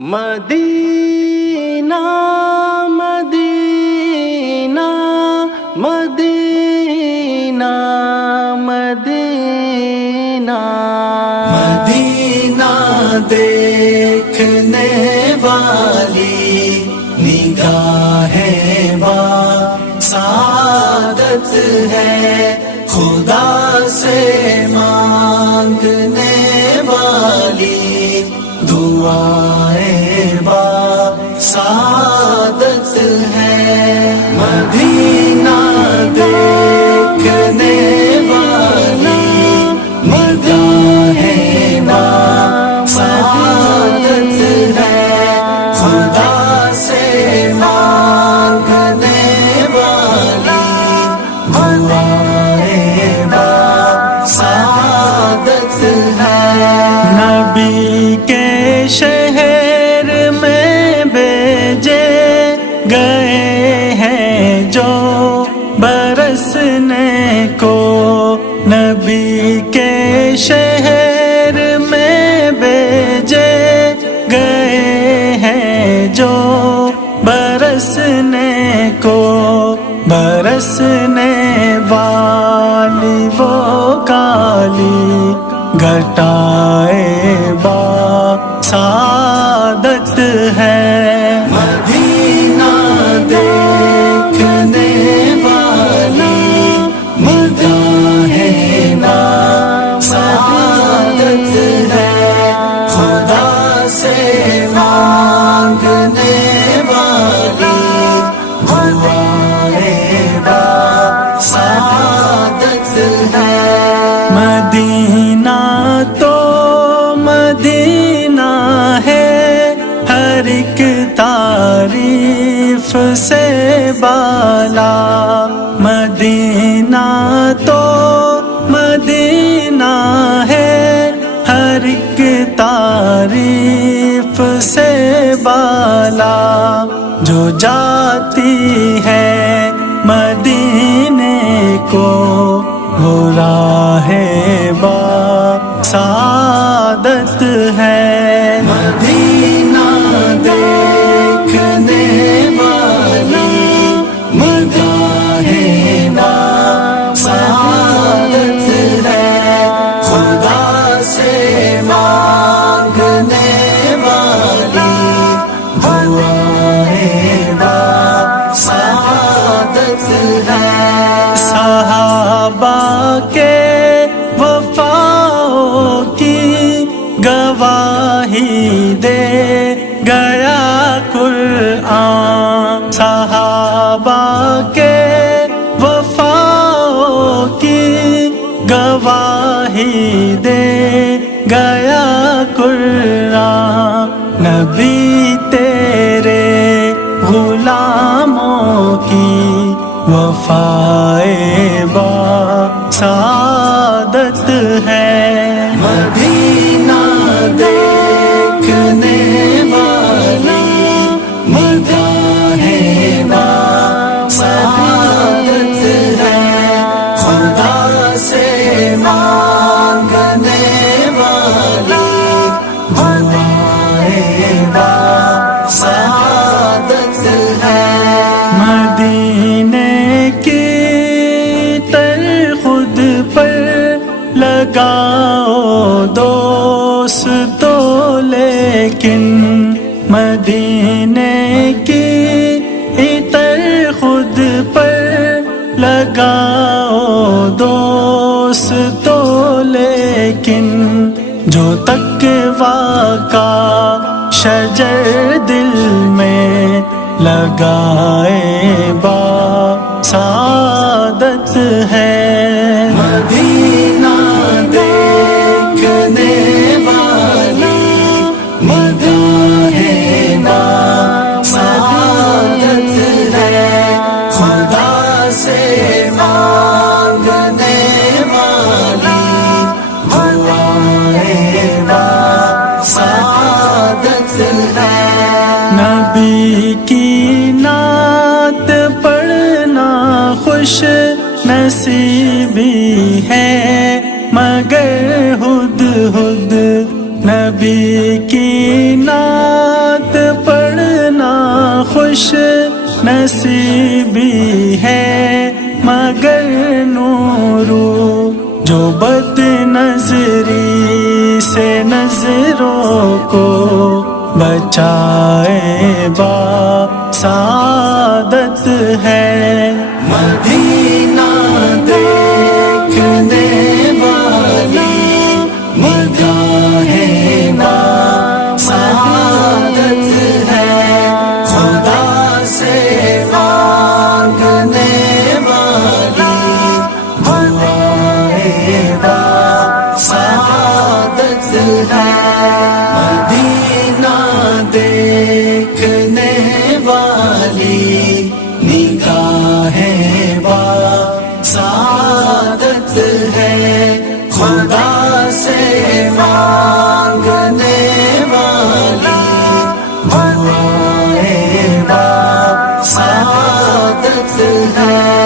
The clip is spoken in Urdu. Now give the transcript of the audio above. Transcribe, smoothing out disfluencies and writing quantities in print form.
مدینہ مدینہ مدینہ مدینہ مدینہ دیکھنے والی نگاہیں با سعادت ہے، خدا سے مانگنے والی دعائیں با سعادت ہے۔ مدینہ دیکھنے والی نگاہیں با سعادت ہے، خدا سے مانگنے والی دعائیں با سعادت ہے۔ نبی کے شہر میں بھیجے گئے ہیں جو برسنے کو، نبی کے شہر میں بھیجے گئے ہیں جو برسنے کو، برسنے والی وہ کالی گھٹائیں با سعادت ہے۔ مدینہ دیکھنے والی نگاہیں با سعادت ہے، خدا سے مانگنے والی دعائیں با سعادت ہے۔ مدینہ تو مدینہ ہے، ہر ایک تعریف سے بالا، مدینہ تو مدینہ ہے، ہر ایک تعریف سے بالا، جو جاتی ہے مدینے کو وہ راہ با سعادت ہے۔ مدینہ دیکھنے والی نگاہیں با سعادت ہے، خدا سے مانگنے والی دعائیں با سعادت ہے۔ صحابہ کے وفاؤں کی گواہی دے گیا قرآن، صحابہ کے وفاؤں کی گواہی دے گیا قرآن، نبی تیرے غلاموں کی وفائیں با سعادت ہے۔ مدینہ دیکھنے والی نگاہیں با سعادت ہے، خدا سے مانگنے والی دعائیں با سعادت ہے۔ مدینے کی تر خود پر لگاؤ دوستو، لیکن مدینے کی عطر خود پر لگاؤ دوستو، لیکن جو تقویٰ کا شجر دل میں لگائے با سعادت ہے۔ مدینہ دیکھنے والی نگاہیں با سعادت ہے، خدا سے مانگنے والی دعائیں با سعادت ہے۔ نبی کی نعت پڑھنا خوش نصیبی ہے، مگر ہد ہد نبی کی نعت خوش نصیبی ہے مگر نورو، جو بد نظری سے نظروں کو بچائے با سعادت ہے۔ مدینہ دیکھنے والی نگاہیں با سعادت ہے، خدا سے مانگنے والی دعائیں با سعادت ہے۔ مدینہ دیکھنے والی نگاہیں با سعادت ہے، خدا سے مانگنے والی دعائیں با سعادت ہے۔